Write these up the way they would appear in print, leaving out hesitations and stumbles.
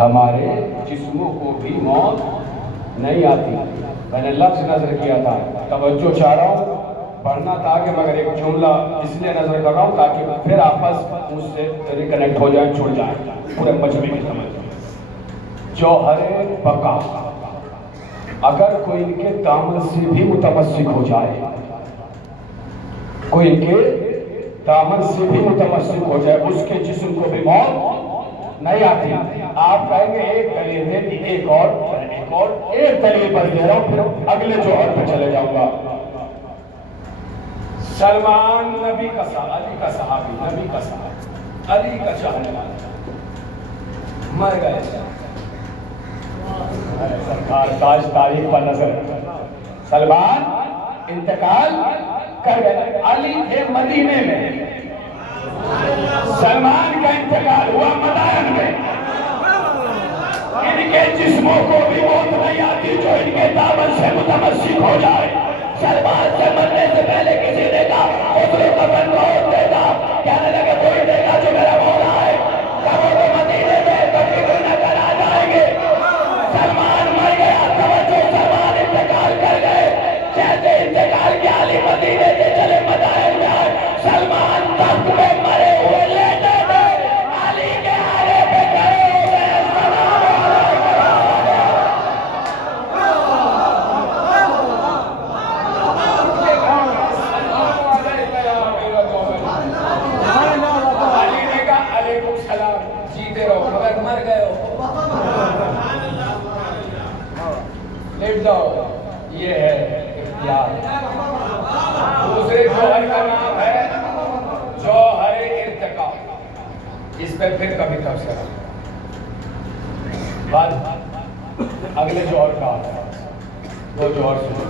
ہمارے جسموں کو بھی موت نہیں آتی. میں نے لفظ نظر کیا تھا, توجہ چاہ رہا ہوں, پڑھنا تھا کہ مگر ایک جملہ اس لیے نظر کر رہا ہوں تاکہ پھر آپس مجھ سے ریکنیکٹ ہو جائیں, جڑ جائیں پورے مجمع کی سمجھ. جوہر بقا اگر کوئی ان کے دامن سے بھی متمسک ہو جائے, کوئی ان کے دامن سے بھی متمسک ہو جائے, اس کے جسم کو بھی موت نہیں آتی. آپ کہیں گے ایک دلیل دے دی, ایک دلیل پر دے رہا ہوں, پھر اگلے جوہر پہ چلے جاؤں گا. سلمان نبی کا علی کا صحابی, نبی کا صحابی, علی کا چاہنے والا, مر گئے. سرکار تاج تاریخ پر نظر, سلمان انتقال کر گئے. علی تھے مدینے میں, سلمان کا انتقال ہوا مدائن میں. ان کے جسموں کو بھی موت نہیں آتی جو ان کے دامن سے متمسک ہو جائے. سلمان سے مرنے سے پہلے کسی نے کہا حضور کا من موت دے گا, کہنے لگے وہی دے گا جو میرا مولا ہے. کب وہ مدینے میں تو فکر نہ کر آ جائیں گے. سلمان مر گیا, توجہ, سلمان انتقال کر گئے. جیسے انتقال کیا علی مدینے سے چلے مدائن میں آئے. سلمان تخت میں مرے ہوئے لیٹے تھے, علی کے آرے پہ کھڑے ہو گئے. یہ ہے اختیار. دوسرے جوہر کا نام ہے جوہر ارتقا. اس پہ پھر کبھی تبصرہ بعد اگلے جوہر کا آتا ہے. دو جوہر سنو.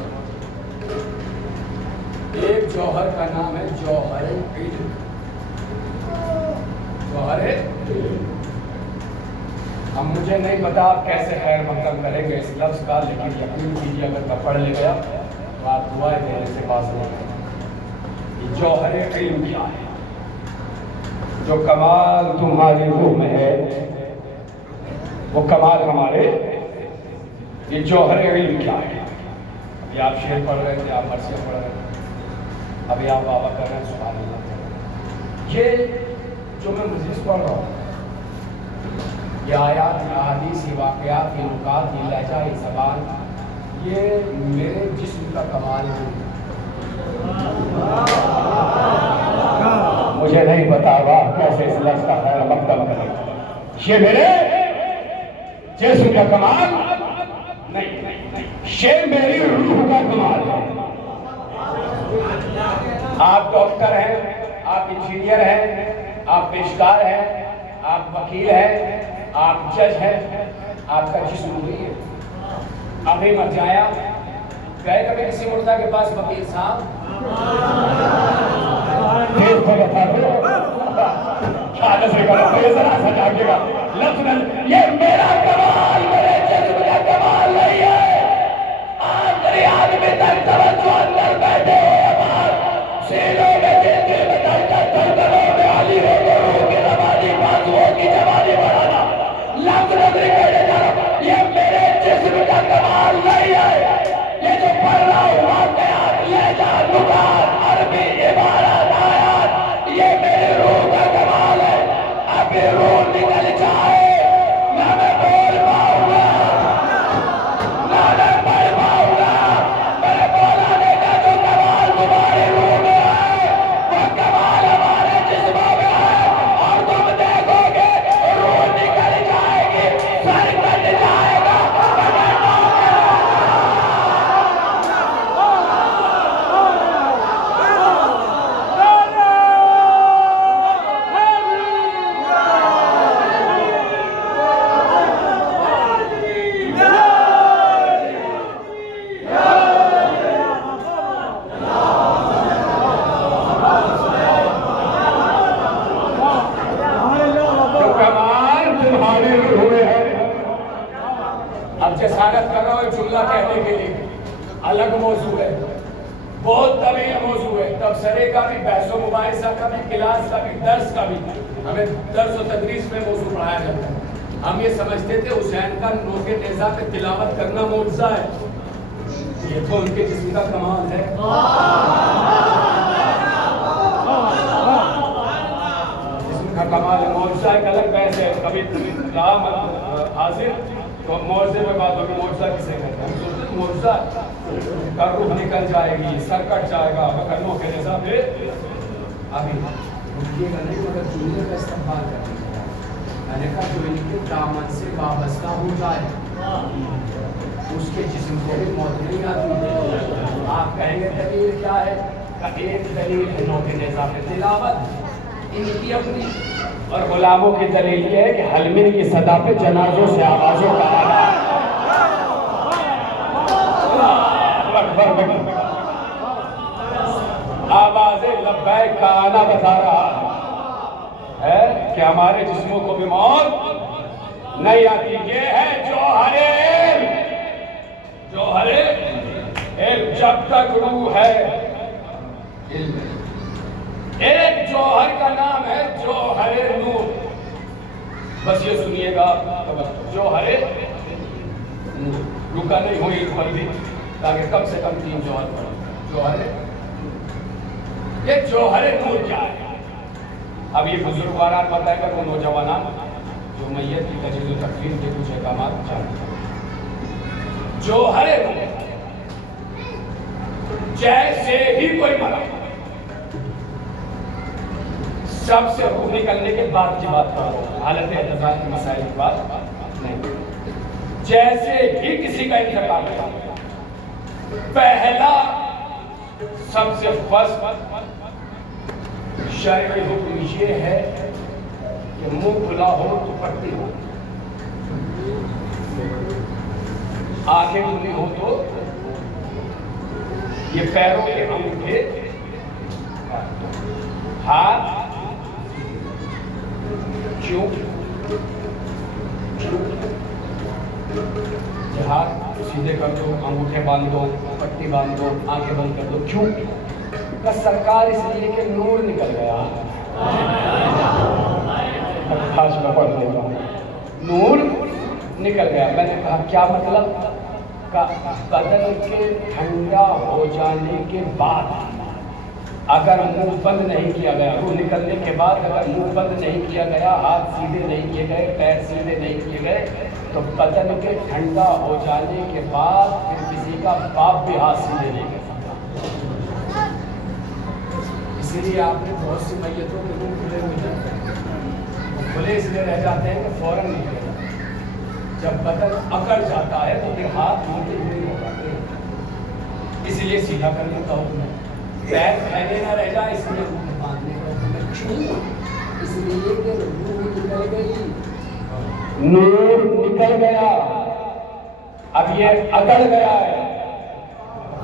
ایک جوہر کا نام ہے جوہر علم. جوہر علم. اب مجھے نہیں پتا آپ کیسے خیر مقدم کریں گے اس لفظ کا, لیکن یقین کیجیے اگر میں پڑھ لے گیا تو آپ دعائیں دینے سے باز نہیں کریں. یہ جوہر علم کیا ہے, جو کمال تمہاری روح میں ہے وہ کمال ہمارے. یہ جوہر علم کیا ہے. ابھی آپ شعر پڑھ رہے تھے, آپ مرثیہ پڑھ رہے تھے, ابھی آپ بابا کر رہے ہیں سبحان اللہ. یہ جو میں مجلس پڑھ رہا ہوں, یہ آیات, یہ احادیث, یہ واقعات, یہ نکات, یہ لہجہ, یہ زبان, یہ میرے جسم کا کمال ہے. مجھے نہیں پتا واہ کیسے اس لفظ کا خیر مقدم کرے. یہ میرے جسم کا کمال نہیں, یہ میری روح کا کمال ہے. آپ ڈاکٹر ہیں, آپ انجینئر ہیں, آپ پیشکار ہیں, آپ وکیل ہیں, آپ جج ہیں, آپ کا جسم وہی ہے. ابھی مر جایا, گئے کبھی کسی مردہ کے پاس وکیل صاحب, یہ میرا کمال میرے جسم کا کمال نہیں ہے. آخری آدمی تک توجہ اندر بیٹھے ہوئے بات سینوں میں دل میں دھڑکنوں میں علی ہو تو روح کی زبانی بازوؤں کی زبانی بڑھانا لفظ نظر کہنے جا رہا. یہ میرے جسم کا کمال نہیں ہے. یہ جو پڑھ رہا ہوں واقعات, لہجہ, نکات, عربی, عبارات, آیات, یہ میرے روح کا کمال ہے. ابھی روح نکل جائے نہ میں بول پاؤں گا نہ میں پڑھ پاؤں گا. میرے مولانا کا جو کمال تمہاری روح میں ہے وہ کمال ہمارے جسموں میں ہے. اور تم دیکھو گے روح نکل جائے گی, سر کٹ جائے گا. اب جسارت کر رہا ہوں جملہ کہنے کے لیے, الگ موضوع ہے, بہت طویل موضوع ہے. تبصرے کا بھی, بحث و مباحثہ کا بھی, کلاس کا بھی, درس کا بھی. ہمیں درس و تدریس میں موضوع پڑھایا جاتا ہے. ہم یہ سمجھتے تھے حسین کا نوک نیزہ پہ تلاوت کرنا معجزہ ہے، یہ تو ان کے جسم کا کمال ہے۔ جسم کا کمال ہے، معجزہ ایک الگ بحث ہے، کبھی رہا حاضر تو معجزے میں بات ہوگی، معجزہ کسے کہتے ہیں؟ ہم سوچتے ہیں معجزہ کا روح نکل جائے گی، سر کٹ جائے گا، مگر نوک نیزہ پہ ابھی رکیے گا نہیں، مگر دنیا کا استقبال کریں گے۔ میں نے کہا جو ان کے دامن سے وابستہ ہو جائے اس کے جسم کو بھی موت نہیں آتی۔ آپ کہیں گے دلیل کیا ہے؟ کہ ایک دلیل ہے نوک نیزہ پہ تلاوت ان کی اپنی، اور غلاموں کی دلیل یہ ہے کہ حلمین کی صدا پہ جنازوں سے آوازوں کا آنا۔ آواز لبیک کا آنا بتا رہا ہے کہ ہمارے جسموں کو بھی موت نہیں آتی۔ یہ ہے جوہر علم، جب تک روح ہے علم۔ ایک جوہر کا نام ہے جوہر نور، بس یہ سنیے گا، جوہر نور، رکا نہیں ہوئی پر بھی تاکہ کم سے کم 3 جوہر پڑھیں۔ جوہر، یہ جوہر نور کیا ہے؟ اب یہ بزرگواران بتائے گا وہ نوجوانان جو میت کی تجہیز و تکفین کے کچھ احکامات جانتے ہیں۔ جوہر نور، جیسے ہی کوئی مرا، سب سے روح نکلنے کے بعد کی بات کرو، حالت اعتزال کے مسائل کی بات نہیں، جیسے ہی کسی کا انتقال ہوا، پہلا سب سے فرض شرعی حکم یہ ہے کہ منہ کھلا ہو تو پٹی ہو، آنکھیں کھلی ہو تو یہ پیروں کے انگوٹھے، ہاتھ کیوں ہاتھ سیدھے کر دو، انگوٹھے باندھ دو، پٹی باندھ دو، آنکھیں بند کر دو، کیوں؟ کہ سرکار اس لیے کہ نور نکل گیا۔ خاص میں پڑھ دے گا، نور نکل گیا۔ میں نے کہا کیا مطلب؟ کہ بدن کے ٹھنڈا ہو جانے کے بعد اگر منہ بند نہیں کیا گیا، روح نکلنے کے بعد اگر منہ بند نہیں کیا گیا، ہاتھ سیدھے نہیں کیے گئے، پیر سیدھے نہیں کیے گئے، تو بدن کے ٹھنڈا ہو جانے کے بعد پھر کسی کا باپ بھی ہاتھ سیدھے نہیں کر سکتا۔ اسی لیے آپ نے بہت سی میتوں کے منہ کھلے ہوئے جاتے ہیں، وہ کھلے اس لیے رہ جاتے ہیں کہ فوراً نکل جاتے ہیں۔ جب بدن اکڑ جاتا ہے تو پھر ہاتھ دھوتے ہوئے ہو جاتے ہیں، اسی لیے سیدھا کرنے کا حکم ہے۔ پیر پھیلے نہ رہ جائے اس لیے منہ باندھنے کا حکم ہے۔ کیوں؟ اس لیے کہ روح نکل گئی، نور نکل گیا، اب یہ اکڑ گیا ہے۔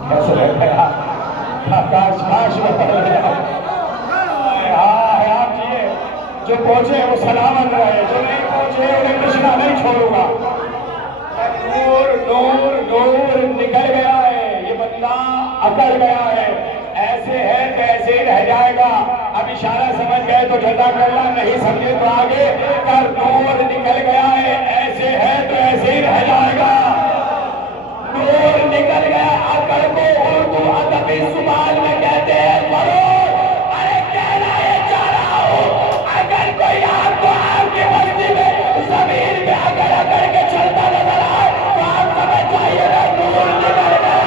کیسے رہ گیا؟ کاش بدل گیا۔ آپ یہ جو پہنچے وہ سلامت رہے، جو نہیں پہنچے انہیں کرشنا نہیں چھوڑوں گا۔ نور نور نور نکل گیا ہے، یہ بندہ اکڑ گیا ہے، ایسے ہے تو ایسے ہی رہ جائے گا۔ اب اشارہ سمجھ گئے تو جزاک اللہ، نہیں سمجھے تو آگے کر۔ نور نکل گیا ہے، ایسے ہے تو ایسے ہی رہ جائے گا۔ نور نکل گیا، اکڑ کو اردو ادبی زبان میں کہتے ہیں مرور۔ ارے کہنا یہ چاہ رہا ہوں، اگر کوئی آپ کو آپ کی بستی میں زمین پہ اکڑ کے چلتا نظر آئے تو آپ سمجھ جائیے گا نور نکل گیا۔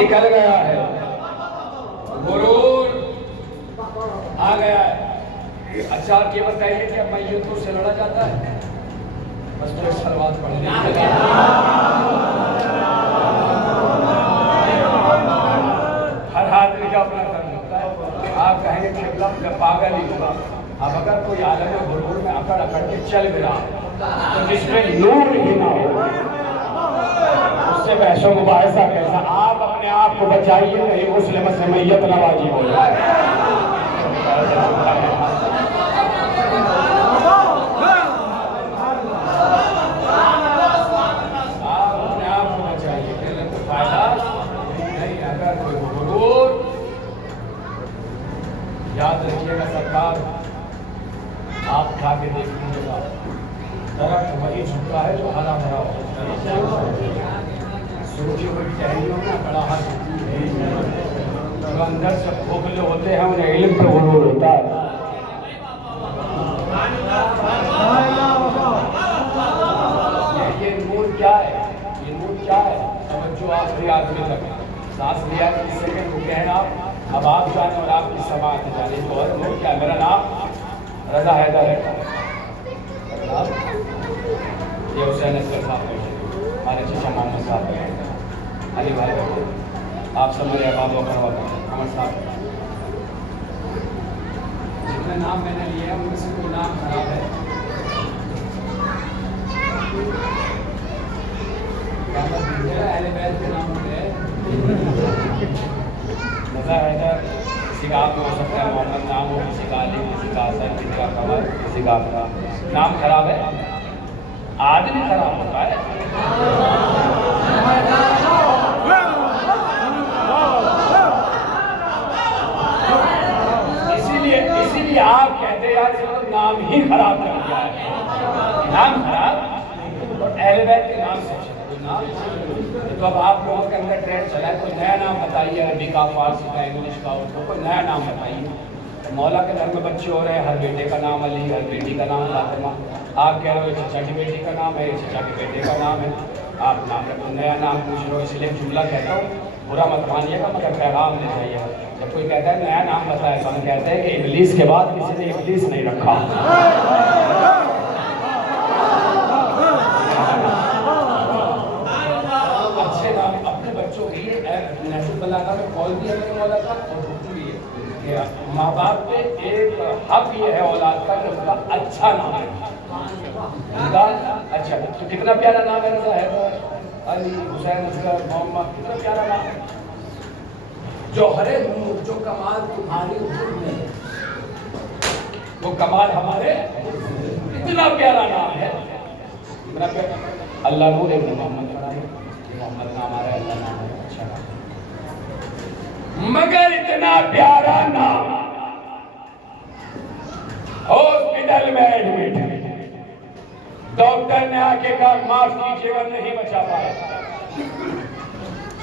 نکل گیا ہے، غرور آ گیا ہے۔ اچھا آپ یہ بتائیے کہ اب میتوں سے لڑا جاتا ہے؟ بس تو سلوات پڑھ لیں۔ ہر آدمی کا اپنا کام ہوتا ہے۔ آپ کہیں گے کہ میں پاگل ہی ہوگا، اب اگر کوئی عالم غرور میں اکڑ کے چل گیا تو جس میں نور ہی نہ ہو، اس سے بحث و مباحثہ کیسا؟ آپ اپنے آپ کو بچائیے، نہیں مسلم سے میت نوازی ہو جائے۔ آپ اپنے آپ کو بچائیے، کہنے کو فائدہ نہیں۔ اگر کوئی غرور، یاد رکھیے گا سرکار، آپ کھا کے دیکھیے گا درخت وہی جھکتا ہے جو ہرا بھرا ہوتا ہے۔ سوچی ہوئی ٹہنیوں میں کڑاہٹ ہوتی ہے، جو اندر سے کھوکھلے ہوتے ہیں انہیں علم پہ غرور ہوتا ہے۔ یہ نور کیا ہے؟ یہ نور کیا ہے؟ توجہ آخری آدمی تک، سانس لیا 30 سیکنڈ رکے ہیں آپ، اب آپ جانے اور آپ کی سماعت جانے تو اور نور کیا؟ میرا نام رضا حیدر ہے۔ یہ حسین اصغر صاحب بیٹھے، ہمارے چچا محمد صاحب بیٹھے، علی بھائی بیٹھے، آپ سب میرے احباب و اقربا بیٹھے، محمد صاحب۔ جتنے نام میں نے لیے ہیں ان میں سے کوئی نام خراب ہے؟ اہل بیت کے نام ہوتے ہیں، رضا حیدر، کسی کا آپ کو ہو سکتا ہے محمد نام ہو، کسی کا علی، کسی کا حسن، کسی کا قمر، کسی کا اقرا۔ نام خراب ہے؟ آدمی خراب ہوتا ہے۔ اسی لیے آپ کہتے ہیں یار چلو نام ہی خراب کر دیا ہے، نام خراب اور اہل بیت کے نام سے نام۔ تو اب آپ لوگوں کے اندر ٹرینڈ چلا ہے، کوئی نیا نام بتائیے، عربی کا، فارسی کا، انگلش کا، اردو، کوئی نیا نام بتائیے۔ مولا کے گھر میں بچے ہو رہے ہیں، ہر بیٹے کا نام علی، ہر بیٹی کا نام فاطمہ۔ آپ کہہ رہے ہو چچا کی بیٹی کا نام ہے، یہ چچا کے بیٹے کا نام ہے، آپ نام رکھو، نیا نام پوچھ رہے ہو۔ اس لیے جملہ کہتا ہوں، برا مت مانیے گا مگر پیغام لے جائیے گا۔ جب کوئی کہتا ہے نیا نام بتائے تو ہم کہتے ہیں کہ ابلیس کے بعد کسی نے ابلیس نہیں رکھا۔ اچھے نام اپنے بچوں کے لیے نحسب بلاغہ میں قول بھی ہے میرے مولا کا اور حکم بھی ہے کہ ماں باپ پہ ایک حق یہ ہے اولاد کا کہ اس کا اچھا نام ہے، اچھا۔ تو کتنا پیارا نام ہے رضا حیدر، علی، حسین اصغر، محمد، کتنا پیارا نام ہے۔ جوہر نور، جو کمال تمہارے حضور میں ہے وہ کمال ہمارے، اتنا پیارا نام ہے، اتنا پیارا۔ اللہ نور ابن محمد پڑھا ہے، محمد نام آ رہا ہے، اللہ نام ہے، اچھا نام، مگر اتنا پیارا نام ہاسپٹل میں ایڈمٹ ہے، ڈاکٹر نے آ کے کہا معاف کیجیے گا نہیں بچا پائے،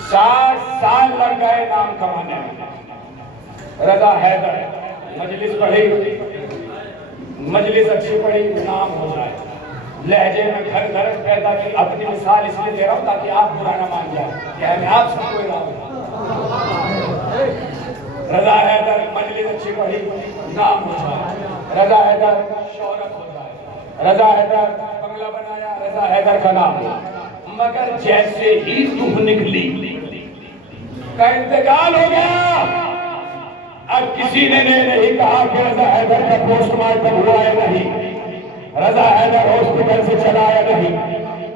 60 سال لگ گئے نام کمانے میں۔ رضا حیدر، مجلس پڑھی، مجلس اچھی پڑھی، نام ہو جائے، لہجے میں گھر گھر پیدا کی۔ اپنی مثال اس لیے دے رہا ہوں تاکہ آپ برا نہ مان جائیں کہ میں آپ سب کو رضا حیدر، مجلس اچھی پڑھی، نام ہو جائے، رضا حیدر شہرت ہو جائے، رضا حیدر بنگلہ بنایا، رضا حیدر کا نام، مگر جیسے ہی روح نکلی کا انتقال ہو گیا، اب کسی نے نہیں کہا کہ رضا حیدر کا پوسٹ مارٹم ہوا ہے، نہیں، رضا حیدر ہاسپٹل سے چلا ہے، نہیں،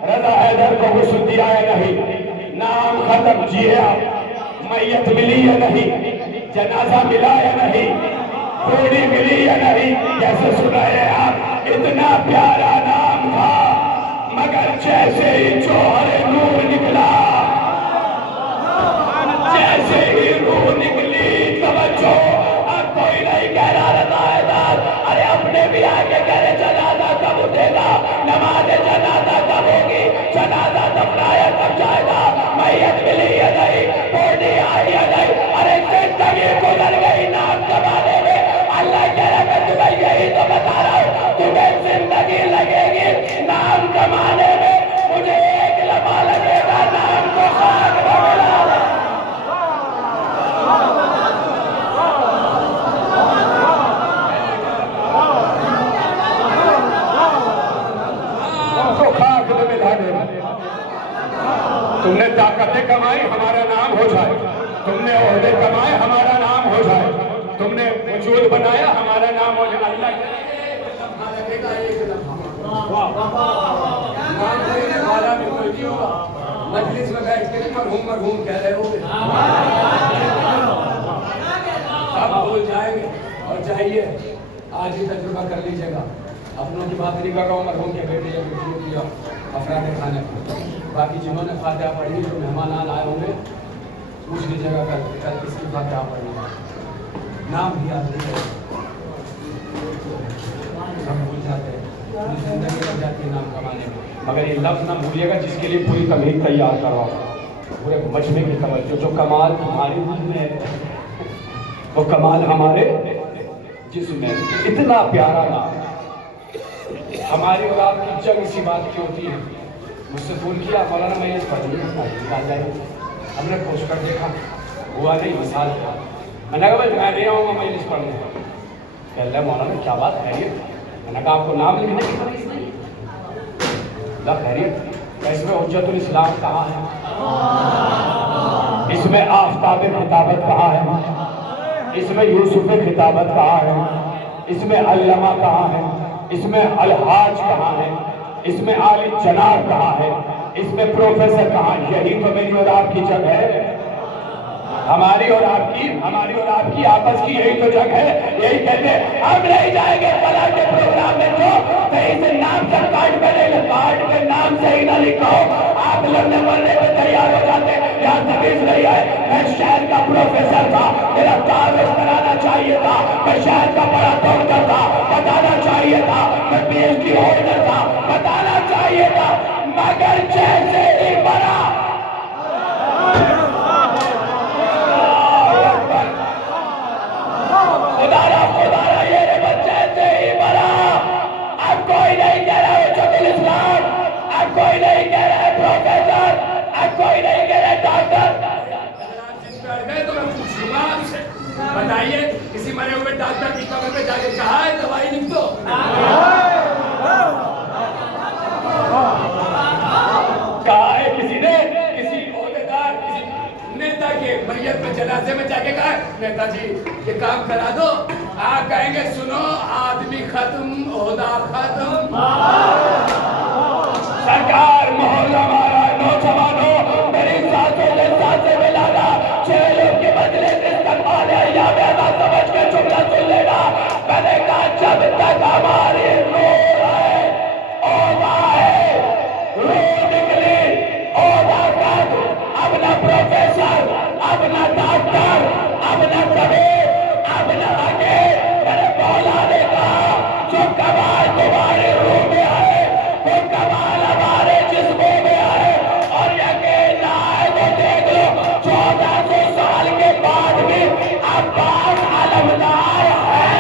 رضا حیدر کو غسل دیا ہے، نہیں، نام ختم، جیا میت ملی ہے نہیں، جنازہ ملا ہے نہیں، بوڑی ملی ہے نہیں۔ کیسے سنا ہے آپ؟ اتنا پیارا نام تھا مگر جیسے ہی جوہر نور نکلا، جیسے ہی روح نکلی، توجہ، اب کوئی نہیں کہہ رہا رضا حیدر، ارے اپنے بھی آگے کہہ رہے جنازہ کب اٹھے گا، نماز جنازہ کب ہوگی، جنازہ دفنایا کب جائے گا، میت ملی ہے نہیں، بوڑی آئی ہے نہیں، ارے زندگی گزر گئی نام کمانے میں۔ اللہ کہہ رہا میں تمہیں یہی تو بتا رہا ہوں، تمہیں زندگی لگے گی نام کمانے میں، مجھے ایک لمحہ لگے گا نام کو خاک نہ ملا۔ تم نے طاقتیں کمائی ہمارا نام ہو جائے، تم نے عہدے کمائے ہمارا نام ہو جائے، تم نے وجود بنایا ہمارا نام ہو جائے۔ اللہ کے مجلس میں بیٹھ کے مرحوم مرحوم کہہ رہے ہو اب بھول جائیں گے. اور چاہیے آج ہی تجربہ کر لیجیے گا. اپنوں کی بات نہیں کر رہا ہوں, مرحوم کے بیٹے یا بیٹیوں کی افراد خانہ کی. باقی جنہوں نے فاتحہ پڑھی جو مہمان آئے ہوں گے پوچھ لیجیے گا کل کس کی فاتحہ پڑھی ہے. نام بھی یاد نہیں ہے, ہم بھول جاتے ہیں, پوری زندگی لگ جاتی ہے نام کمانے میں. مگر یہ لفظ نہ بھولیے گا جس کے لیے پوری تمہید تیار کروا پورے مجمع کی توجہ. جو کمال ہماری دل میں ہے وہ کمال ہمارے جسم میں. اتنا پیارا نام. ہماری اور آپ کی جنگ اسی بات کی ہوتی ہے. مجھ سے فون کیا مولانا میں یہ پڑھ لیا, ہم نے پوچھ کر دیکھا ہوا نہیں مثال کیا. میں نے کہا بھائی میں نہیں آؤں گا مجلس پڑھنے. کہہ رہے مولانا کیا بات خیریت. میں نے کہا آپ کو نام لکھنے کی خبر نہیں. اللہ خیریت. اس میں حجت الاسلام کہاں ہے, اس میں آفتاب خطابت کہاں ہے, اس میں یوسف خطابت کہاں ہے, اس میں علامہ کہاں ہے, اس میں الحاج کہاں ہے, اس میں عالی جناب کہاں ہے, اس میں پروفیسر کہاں. یہی تو میری اور آپ کی جنگ ہے. ہماری اور آپ کی آپس کی یہی تو جنگ ہے. یہی کہتے ہیں ہم نہیں جائیں گے فلاں کے پروگرام میں تو کہیں سے نام کا کارڈ پہ نام سے ہی نہ لکھو. آپ لڑنے مرنے پہ تیار ہو جاتے. یہاں تمیز نہیں ہے. میں شہر کا پروفیسر تھا, میرا کاغذ کرانا چاہیے تھا. میں شہر کا بڑا ڈاکٹر تھا, بتانا چاہیے تھا. میں پی ایچ ڈی ہولڈر تھا, بتانا چاہیے تھا. مگر جیسے ہی بنا خدا یہ بچے سے ہی بنا. اب کوئی نہیں کہہ رہا حجت الاسلام, اب کوئی نہیں کہہ رہا ہے پروفیسر, اب کوئی نہیں کہہ رہا ڈاکٹر. تو میں پوچھوں گا آپ سے, بتائیے کسی مرے ہوئے ڈاکٹر کی قبر پہ جا کے کہا ہے دوائی لکھ دو. کہا ہے کسی نے, کسی عہدیدار, کسی نیتا کے میت پہ جنازے میں جا کے کہا نیتا جی یہ کام کرا دو. آپ کہیں گے سنو آدمی ختم عہدہ ختم. سرکار محلہ مارا نوجوانوں میری ساتھوں کے ساتھ سے ملانا. چہلوں کے بدلے استقبال ہے یا بیدا سمجھ کے جملہ سن لینا. میں نے کہا جب تک ہماری نور ہے عہدہ ہے, روح نکلی عہدہ تک. اب نہ پروفیسر, اب نہ ڈاکٹر, اب نہ طبیب, اب نہ حکیم. میرے مولا نے کہا جو کمال تمہارے روح میں ہے وہ کمال ہمارے جسموں میں ہے. اور یقین نہ آئے تو دیکھ لو 1400 سال کے بعد بھی عباس علمدار ہے.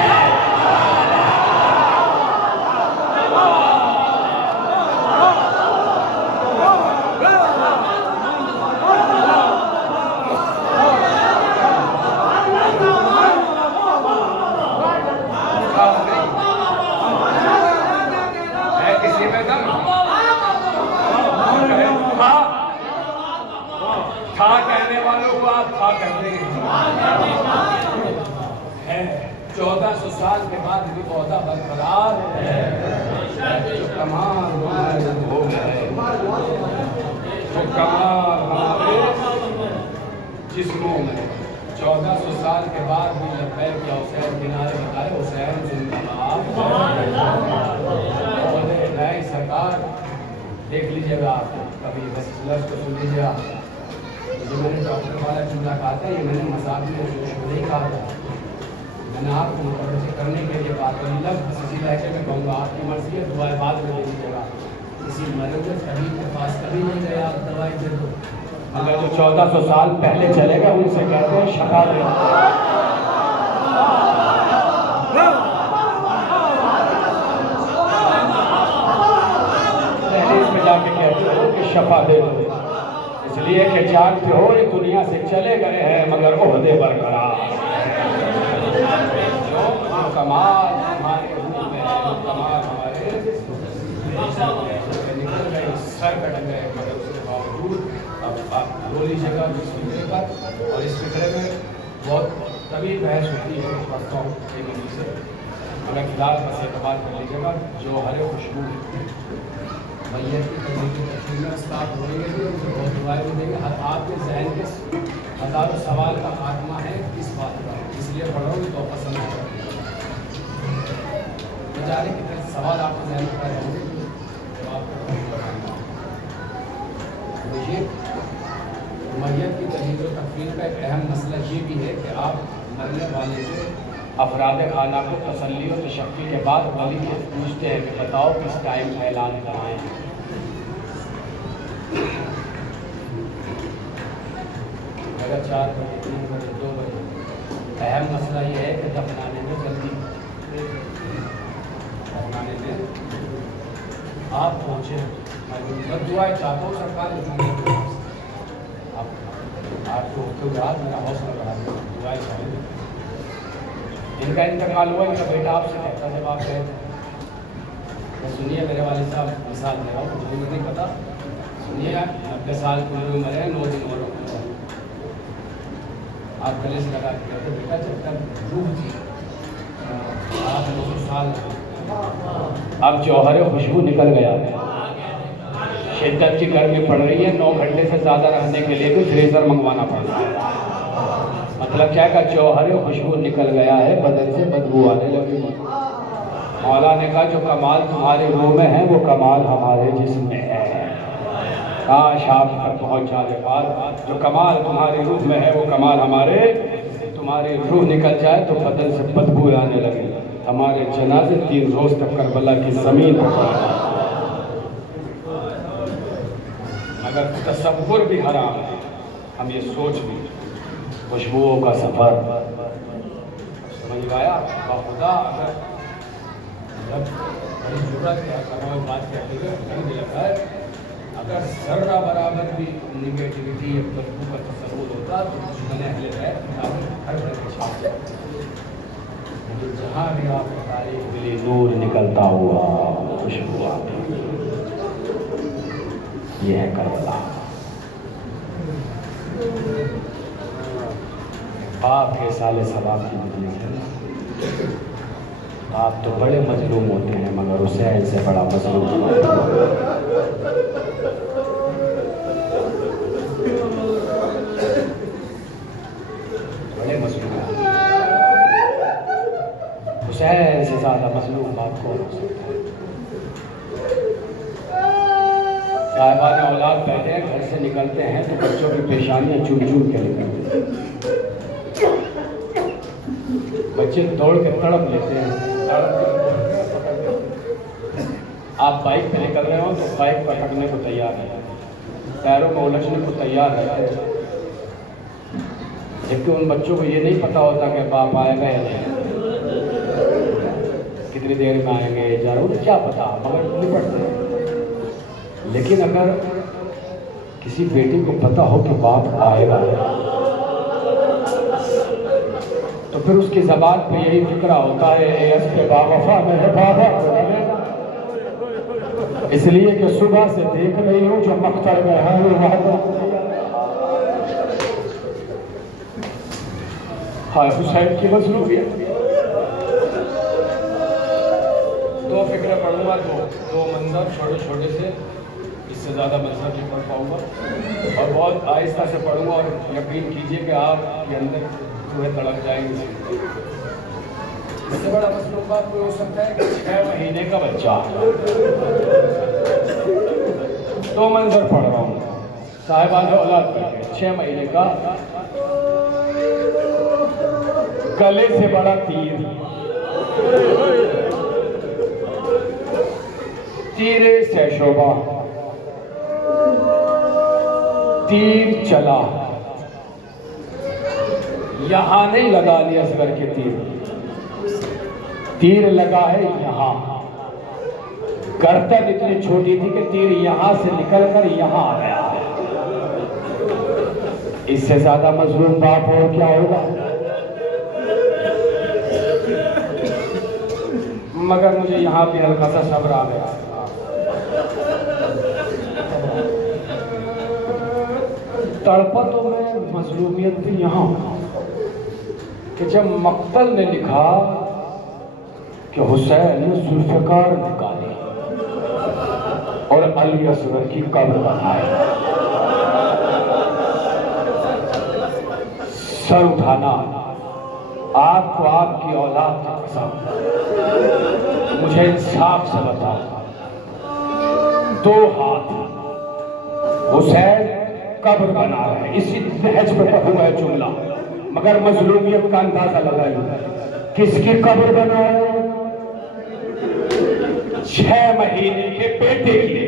تھا کہنے والوں کو آپ تھا کہتے ہیں. 1400 سال کے بعد بھی عہدہ برقرار ہے. جو کمال ہو گئے, جو کمال ہمارے جسموں میں 1400 سال کے بعد بھی لبیک یا حسین کنارے بتائے حسین زندہ باد. نئے سرکار دیکھ لیجیے گا آپ کبھی بس لفظ کو سن لیجیے آپ. جو میں نے ڈاکٹر والا جملہ کہا تھا یہ میں نے مذاق میں نہیں کہا تھا. میں نے آپ کو متوجہ کرنے کے لیے بات کری. لفظ اسی لہجے میں کہوں گا, آپ کی مرضی ہے دعائیں بعد میں دے دیجیے گا. کسی مرے ہوئے طبیب کے پاس کبھی نہیں گئے آپ دوائی دے دو. مگر جو 1400 سال پہلے چلے گا ان سے کہتے ہیں شفا دے. پہلے اس میں جا کے کہتے ہو کہ شفا دے دو, اس لیے کہ جانتے ہو یہ دنیا سے چلے گئے ہیں مگر عہدے برقرار. جو کمال ہمارے روح میں ہے, جو کمال ہمارے نکل گئے, سر کٹ گئے, مگر اس کے باوجود اب آپ رو لیجیے گا اس فکرے پر. اور اس فکرے میں بہت طویل بحث ہوتی ہے, پڑھتا ہوں ایک مجھے سے, مگر فی الحال بس ایک بات کر لیجیے گا. جو ہر خوشبو میت کی تفصیل میں اسٹارٹ ہوئیں گے بھی بہت دعائیں بھی دیں گے. آپ کے ذہن کے ہزاروں سوال کا خاتمہ ہے کس بات کا, اس لیے پڑھو گے تو پسند آئے. بیچارے کتنے سوال آپ کے ذہن پر رہیں گے جب آپ کو مجھے میت کی تجہیز و تکفین کا ایک اہم مسئلہ یہ بھی ہے کہ آپ مرنے والے سے افراد خانہ کو تسلی و تشفی کے بعد ولی سے پوچھتے ہیں کہ بتاؤ کس ٹائم کا اعلان کرائیں. اگر 4 بجے 3 بجے 2 بجے. اہم مسئلہ یہ ہے کہ دفنانے میں جلدی دفنانے میں آپ پہنچے. میں دعائیں چاہتا ہوں سرکار آپ کو ہوتے ہوئے میرا حوصلہ بڑھا دیں. دعائیں چاہیے. ان کا انتقال ہوا, ان کا بیٹا آپ سے کہتا جب آپ گئے تو سنیے میرے والد صاحب مثال دے رہا ہوں, مجھے نہیں پتا. سنیے 90 سال کی عمر ہے, 9 دن اور آپ گلے سے لگا کے کہتے بیٹا جب تک روح تھی آپ 900 سال اب جوہر خوشبو نکل گیا. شدت کی گرمی پڑ رہی ہے, 9 گھنٹے سے زیادہ رہنے کے لیے کچھ ریزر منگوانا پڑ رہا ہے. مطلب کیا کہ جوہر خوشبو نکل گیا ہے, بدن سے بدبو آنے لگی. مولا نے کہا جو کمال تمہارے روح میں ہے وہ کمال ہمارے جسم میں ہے. کاش آپ تک پہنچ جائے بات. جو کمال تمہاری روح میں ہے وہ کمال ہمارے, تمہاری روح نکل جائے تو بدن سے بدبو آنے لگے. ہمارے جنازے 3 روز تک کربلا کی زمین پر. اگر تصور بھی حرام ہے, ہم یہ سوچ بھی خوشبوؤں کا سفر سمجھ گایا خدا. اگر بڑی ضرورت ہے کرو بات کہتے ہوئے اگر ذرہ برابر بھی نگیٹیوٹی یا بدبو کا تصور ہوتا تو دشمن اہل بیت ہر بڑے چھاپ جہاں بھی آپ کی تاریخ ملی نور نکلتا ہوا خوشبو آتی. یہ ہے کربلا. آپ کے سال ثواب کی وجہ سے آپ تو بڑے مظلوم ہوتے ہیں مگر حسین سے بڑا مظلوم بڑے مظلوم ہیں. حسین سے زیادہ مظلوم آپ کون ہو سکتا ہے. صاحبان اولاد بیٹھے ہیں, گھر سے نکلتے ہیں تو بچوں کی پیشانیاں چون چون کے نکلتے ہیں. بچے دوڑ کے تڑپ لیتے ہیں. آپ بائک پہ نکل رہے ہو تو بائک پٹکنے کو تیار ہے, پیروں کو الجھنے کو تیار ہے, جبکہ ان بچوں کو یہ نہیں پتا ہوتا کہ باپ آئے گا یا نہیں, کتنی دیر میں آئیں گے ضرور کیا پتا, مگر نپٹتے ہیں. لیکن اگر کسی بیٹی کو پتا ہو کہ باپ آئے گا تو پھر اس کی زبان پہ یہی فکرہ ہوتا ہے اے اس پہ باوفا میرے بابا, اس لیے کہ صبح سے دیکھ رہی ہوں جو مقتل میں ہے وہ ہائے حسین کی مظلومیت. 2 فکریں پڑھوں گا, 2 منظر چھوٹے چھوٹے سے, اس سے زیادہ منظر نہیں پڑھ پاؤں گا, اور بہت آہستہ سے پڑھوں گا, اور یقین کیجئے کہ آپ کے اندر چوہے تڑپ جائیں گے. اس سے بڑا مظلوم بات کوئی ہو سکتا ہے کہ 6 مہینے کا بچہ. 2 منظر پڑھ رہا ہوں, صاحبان اولاد بیٹھے, 6 مہینے کا, گلے سے بڑا تیر, تیرے سے شعبہ, تیر چلا, یہاں نہیں لگا لی اصغر کے تیر لگا ہے یہاں. گردن اتنی چھوٹی تھی کہ تیر یہاں سے نکل کر یہاں آ گیا. اس سے زیادہ مظلوم باپ اور کیا ہوگا. مگر مجھے یہاں پہ ہلکا سا صبر آ گیا. تڑپا تو میں مظلومیت بھی یہاں کہ جب مقتل نے لکھا کہ حسین نے ذوالفقار نکالی, اور علی اصغر کی قبر بنائے. سر اٹھانا آپ کو آپ کی اولاد کی قسم. مجھے انصاف سے بتاؤ. 2 ہاتھ حسین قبر بنا رہے ہیں. اسی نہج پہ ہوا ہے جملہ, مگر مظلومیت کا اندازہ لگائیے. کس کی قبر بنا رہے ہیں؟ 6 مہینے کے بیٹے کی.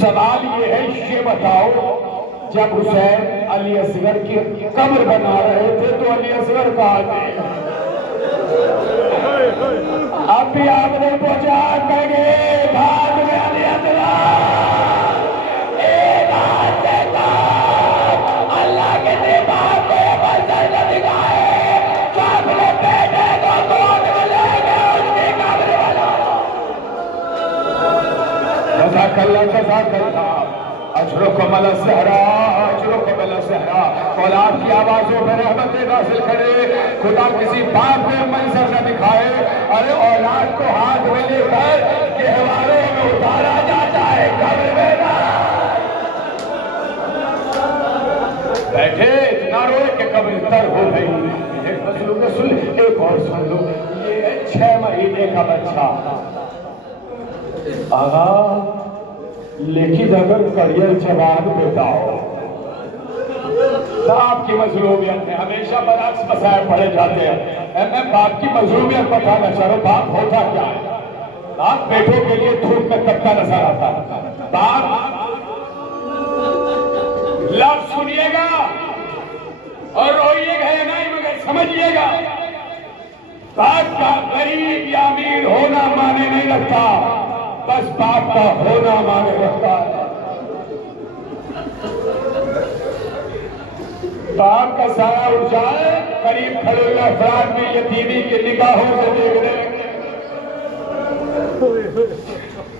سوال یہ ہے, یہ بتاؤ جب حسین علی اصغر کی قبر بنا رہے تھے تو علی اصغر کہاں تھے؟ اب بھی آپ نے پہنچا کر گئے بھاگ میں علی اصغر. ایک ہاتھ سے کام اللہ کے دماغ کو منظر نہ دکھائے کہ اپنے بیٹے کو گود میں لے گئے اس کی قبر بنا. جزاک اللہ, جزاک اللہ. اجرکم علی الصحرا, اجرکم علی الصحرا. اولاد کی آوازوں میں رحمت نازل کرے. خدا کسی باپ میں منظر نہ دکھائے. ارے اولاد کو ہاتھ میں لے کر گہواروں میں اتارا جاتا ہے, قبر میں نہ. بیٹھے اتنا روئے کہ قبر تر ہو گئی. ایک مظلوم نے سن, ایک اور سن لو. یہ ہے 6 مہینے کا بچہ. آغا لیکن اگر کریئر جوان بیٹا ہو, باپ کی مظلومیت میں ہمیشہ برعکس مسائل پڑے جاتے ہیں. میں باپ کی مظلومیت بتانا چاہ رہا ہوں. باپ ہوتا کیا ہے؟ باپ بیٹوں کے لیے دھوپ میں تپتا نظر آتا ہے. باپ لفظ سنیے گا اور روئیے گا نہیں, مگر سمجھیے گا, باپ کا غریب یا امیر ہونا معنی نہیں رکھتا, بس باپ کا ہونا معنی رکھتا ہے. باپ کا سایہ اٹھ جائے, قریب کھڑے ہوئے افراد میں یتیمی کی نگاہوں سے دیکھ رہے ہیں.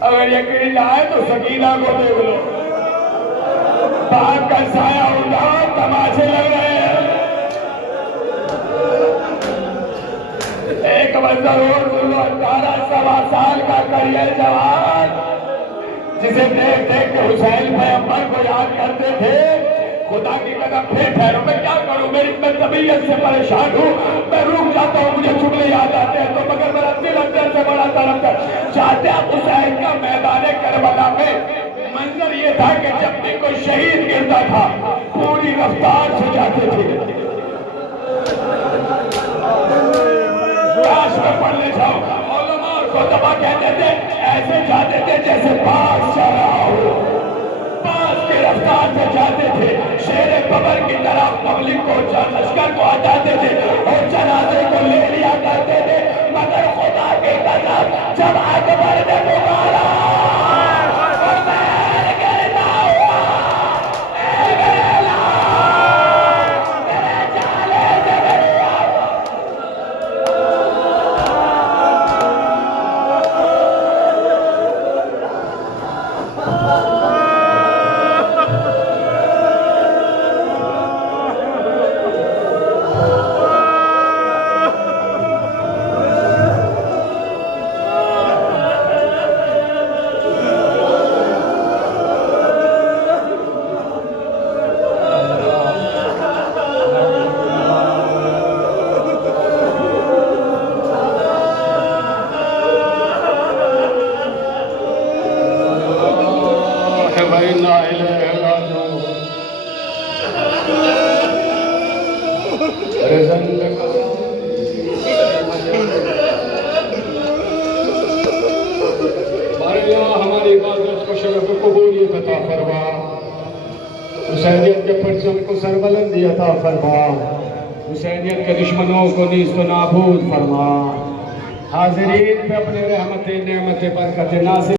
اگر یقین نہ آئے تو سکینہ کو دیکھ لو. باپ کا سایہ اٹھا, تماشے لگ رہے ہیں. ایک منظر اور سنو, 18 سال کا کریئر جوان جسے دیکھ دیکھ کے حسین پیغمبر کو یاد کرتے تھے. خدا کی قدم پھر ٹھہرو, میں کیا کروں, میری میں طبیعت سے پریشان ہوں, میں رک جاتا ہوں, مجھے چغلے یاد آتے ہیں تو, مگر میرا دل اندر سے بڑا تڑپتا ہے. چاہتے آپ حسین کا میدان کربلا میں منظر یہ تھا کہ جب بھی کوئی شہید گرتا تھا پوری رفتار سے جاتے تھے. کاش میں پڑھنے جاؤں, علماء اور خطبہ کہتے تھے ایسے جاتے تھے جیسے باز چل رہا ہو. باز کے رفتار سے جاتے تھے, شیر ببر کی طرح پبلک کو, لشکر کو ہٹاتے تھے اور جنازے کو لے لیا کرتے تھے. مگر خدا کی قسم جب اکبر نے پکارا اور میں کہتا ہوا اے میرے اللہ, میرے جالے سے میری ہماری عبادت کو شرف قبولیت عطا فرما, حسینیت کے پرچم کو سربلندی عطا فرما, حسینیت کے دشمنوں کو نیست و نابود فرما. حاضرین پہ اپنے رحمت نعمت برکت نازل